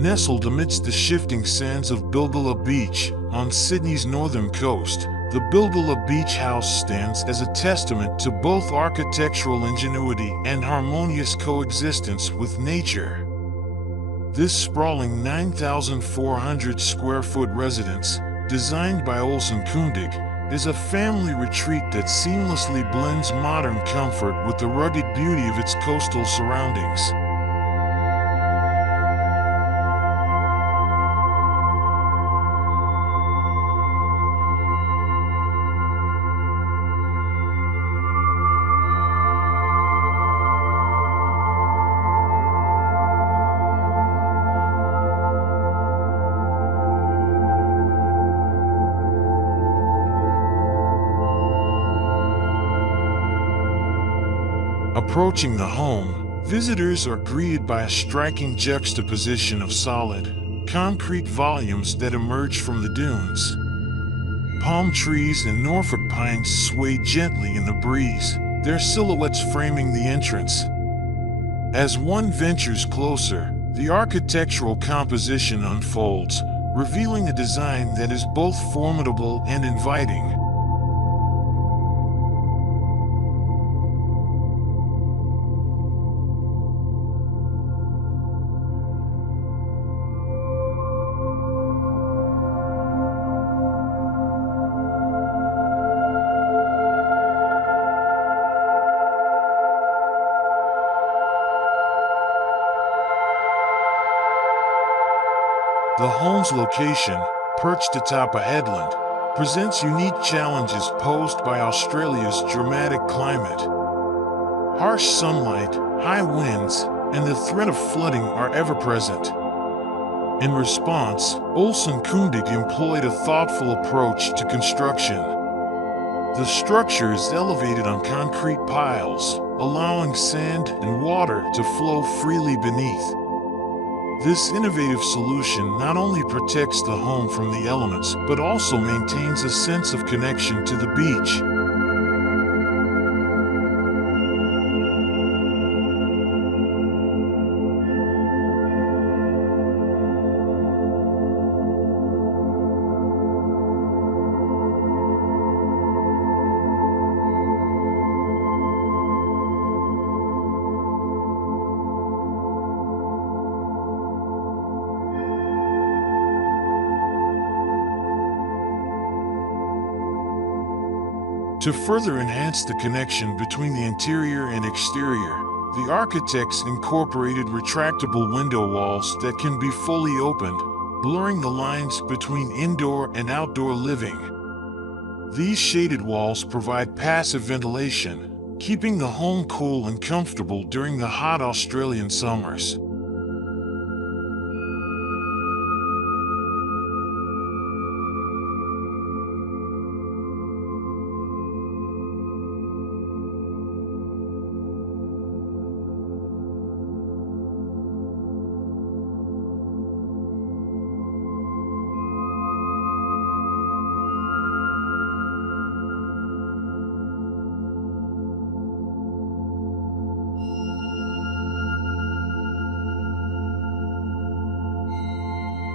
Nestled amidst the shifting sands of Bilgola Beach, on Sydney's northern coast, the Bilgola Beach house stands as a testament to both architectural ingenuity and harmonious coexistence with nature. This sprawling 9,400 square foot residence, designed by Olson Kundig, is a family retreat that seamlessly blends modern comfort with the rugged beauty of its coastal surroundings. Approaching the home, visitors are greeted by a striking juxtaposition of solid, concrete volumes that emerge from the dunes. Palm trees and Norfolk pines sway gently in the breeze, their silhouettes framing the entrance. As one ventures closer, the architectural composition unfolds, revealing a design that is both formidable and inviting. The home's location, perched atop a headland, presents unique challenges posed by Australia's dramatic climate. Harsh sunlight, high winds, and the threat of flooding are ever present. In response, Olson Kundig employed a thoughtful approach to construction. The structure is elevated on concrete piles, allowing sand and water to flow freely beneath. This innovative solution not only protects the home from the elements, but also maintains a sense of connection to the beach. To further enhance the connection between the interior and exterior, the architects incorporated retractable window walls that can be fully opened, blurring the lines between indoor and outdoor living. These shaded walls provide passive ventilation, keeping the home cool and comfortable during the hot Australian summers.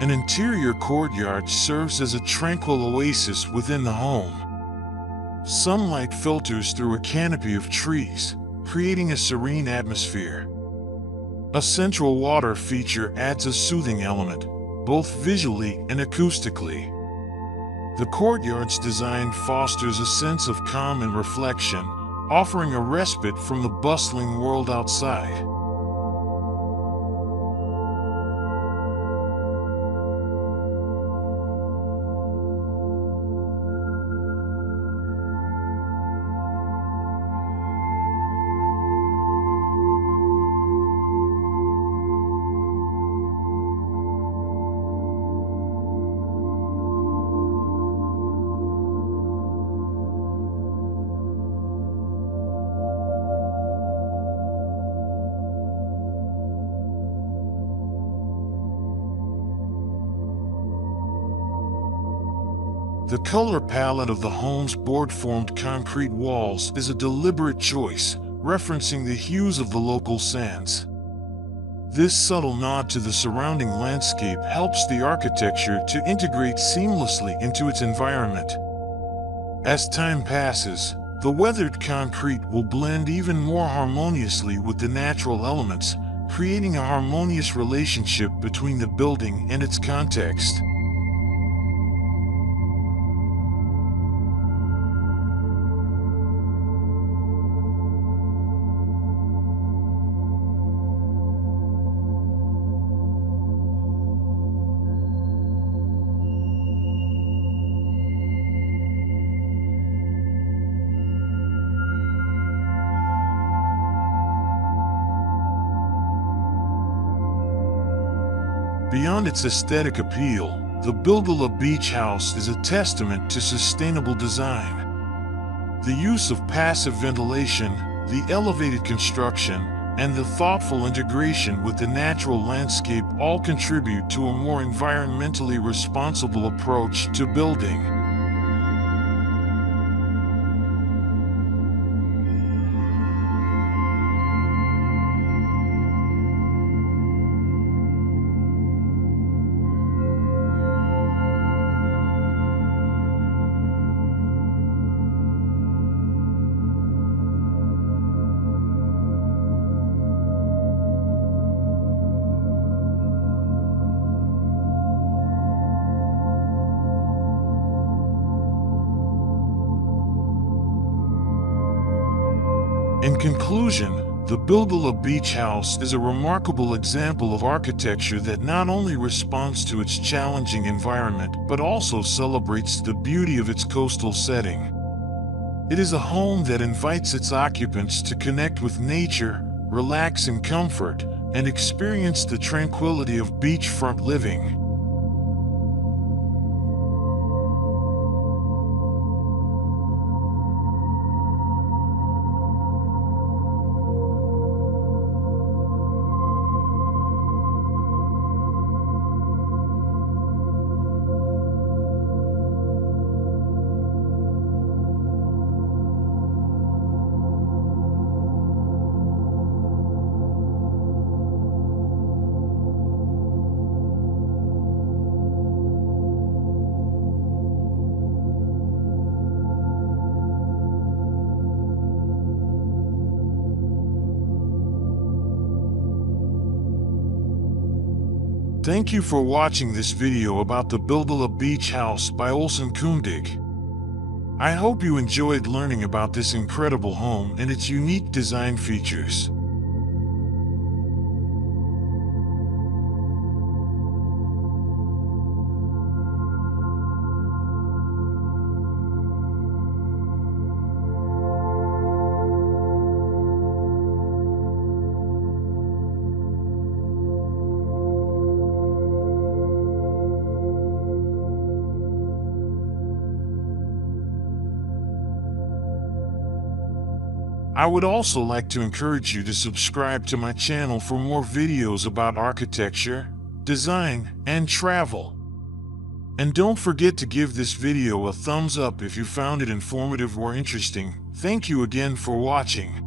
An interior courtyard serves as a tranquil oasis within the home. Sunlight filters through a canopy of trees, creating a serene atmosphere. A central water feature adds a soothing element, both visually and acoustically. The courtyard's design fosters a sense of calm and reflection, offering a respite from the bustling world outside. The color palette of the home's board-formed concrete walls is a deliberate choice, referencing the hues of the local sands. This subtle nod to the surrounding landscape helps the architecture to integrate seamlessly into its environment. As time passes, the weathered concrete will blend even more harmoniously with the natural elements, creating a harmonious relationship between the building and its context. Beyond its aesthetic appeal, the Bilgola Beach House is a testament to sustainable design. The use of passive ventilation, the elevated construction, and the thoughtful integration with the natural landscape all contribute to a more environmentally responsible approach to building. In conclusion, the Bilgola Beach House is a remarkable example of architecture that not only responds to its challenging environment but also celebrates the beauty of its coastal setting. It is a home that invites its occupants to connect with nature, relax in comfort, and experience the tranquility of beachfront living. Thank you for watching this video about the Bilgola Beach House by Olson Kundig. I hope you enjoyed learning about this incredible home and its unique design features. I would also like to encourage you to subscribe to my channel for more videos about architecture, design, and travel. And don't forget to give this video a thumbs up if you found it informative or interesting. Thank you again for watching.